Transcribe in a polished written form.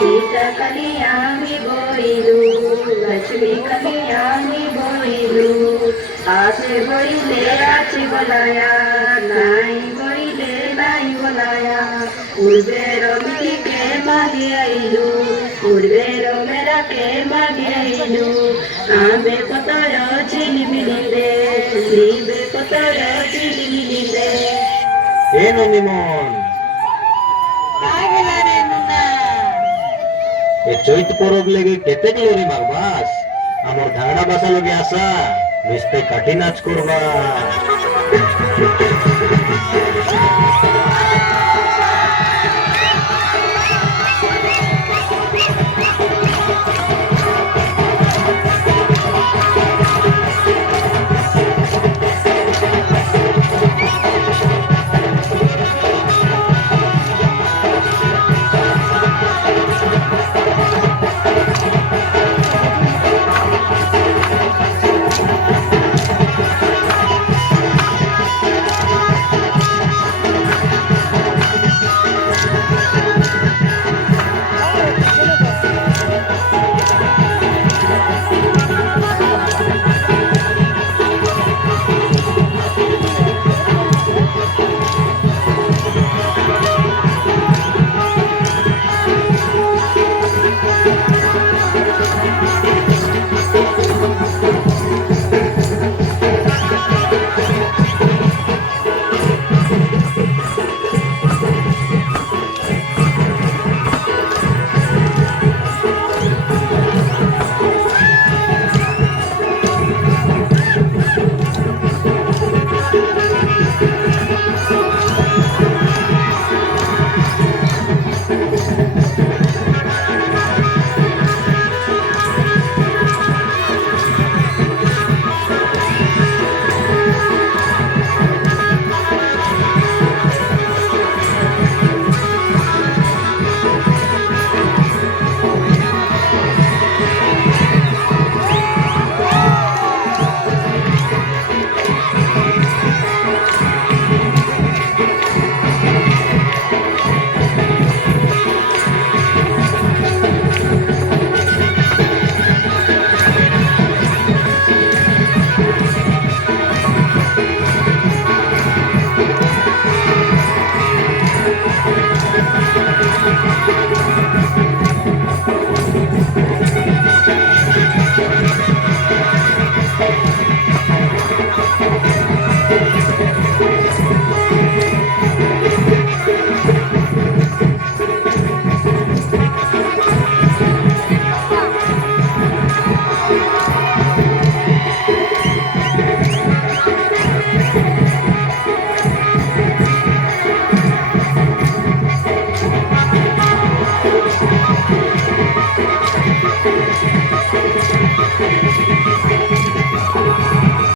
सीता कल्याणी बोइलू लक्ष्मी कल्याणी बोइलू आसे बोइले आछे बोलाया नाई बोइले नाई बोलाया उर्बेर मिलिके मागे आइलू उर्बेर मेराके मागे आइलू आमे कतर झिलिमिली रे शिवे कतर झिलिमिली रे ए नंदीमन ए चैत परब लेगे केते ग्लोरी मारबास आमर धागड़ा बासा लगे आसा मिस्ते काटी नाच करबा।